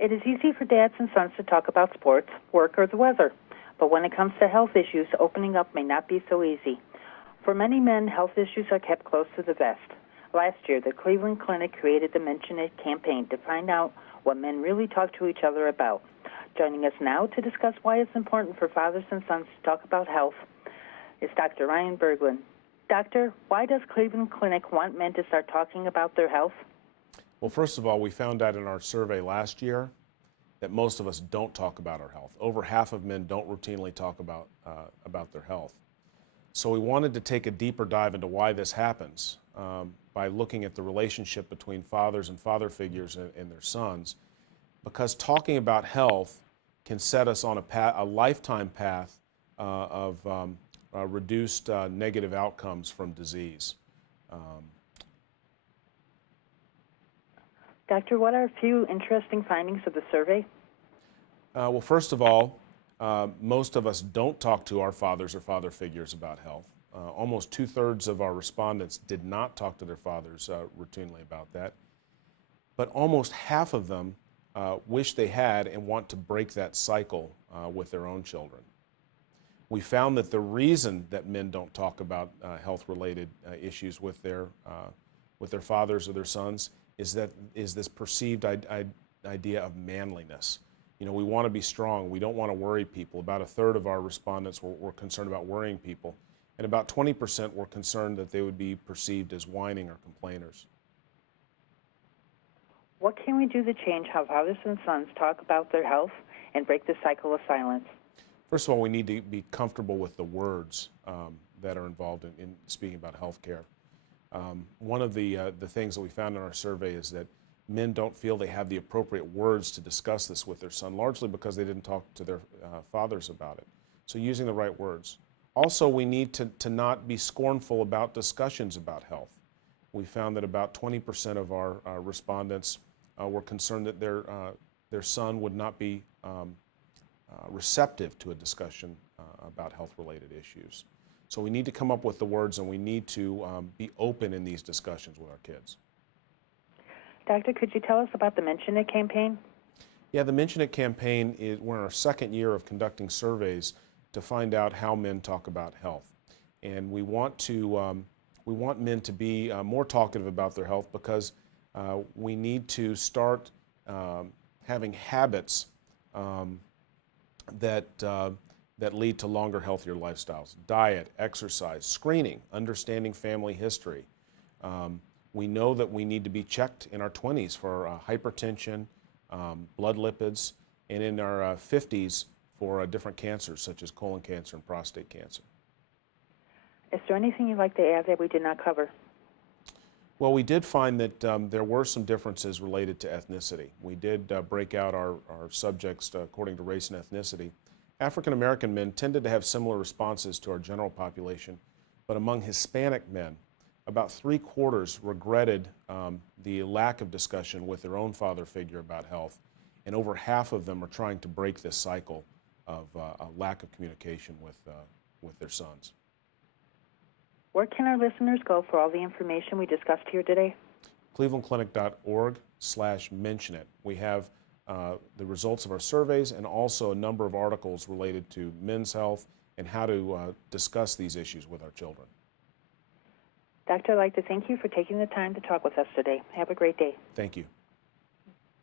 It is easy for dads and sons to talk about sports, work, or the weather. But when it comes to health issues, opening up may not be so easy. For many men, health issues are kept close to the vest. Last year, the Cleveland Clinic created the Mention It campaign to find out what men really talk to each other about. Joining us now to discuss why it's important for fathers and sons to talk about health is Dr. Ryan Berglund. Doctor, why does Cleveland Clinic want men to start talking about their health? Well, first of all, we found out in our survey last year that most of us don't talk about our health. Over half of men don't routinely talk about their health. So we wanted to take a deeper dive into why this happens by looking at the relationship between fathers and father figures and their sons, because talking about health can set us on a lifetime path of reduced negative outcomes from disease. Doctor, what are a few interesting findings of the survey? Well, first of all, most of us don't talk to our fathers or father figures about health. Almost 2/3 of our respondents did not talk to their fathers routinely about that. But almost half of them wish they had and want to break that cycle with their own children. We found that the reason that men don't talk about health-related issues with their fathers or their sons is this perceived idea of manliness. You know, we want to be strong. We don't want to worry people. About 1/3 of our respondents were concerned about worrying people, and about 20% were concerned that they would be perceived as whining or complainers. What can we do to change how fathers and sons talk about their health and break the cycle of silence? First of all, we need to be comfortable with the words that are involved in speaking about health care. One of the things that we found in our survey is that men don't feel they have the appropriate words to discuss this with their son, largely because they didn't talk to their fathers about it. So using the right words. Also, we need to not be scornful about discussions about health. We found that about 20% of our respondents were concerned that their son would not be receptive to a discussion about health-related issues. So we need to come up with the words, and we need to be open in these discussions with our kids. Doctor, could you tell us about the Mention It campaign? Yeah, the Mention It campaign we're in our second year of conducting surveys to find out how men talk about health. And we want men to be more talkative about their health, because we need to start having habits that lead to longer, healthier lifestyles. Diet, exercise, screening, understanding family history. We know that we need to be checked in our 20s for hypertension, blood lipids, and in our 50s for different cancers such as colon cancer and prostate cancer. Is there anything you'd like to add that we did not cover? Well, we did find that there were some differences related to ethnicity. We did break out our subjects according to race and ethnicity. African American men tended to have similar responses to our general population, but among Hispanic men, about 3/4 regretted the lack of discussion with their own father figure about health, and over half of them are trying to break this cycle of a lack of communication with their sons. Where can our listeners go for all the information we discussed here today? clevelandclinic.org/mentionit. We have the results of our surveys and also a number of articles related to men's health and how to discuss these issues with our children. Doctor, I'd like to thank you for taking the time to talk with us today. Have a great day. Thank you.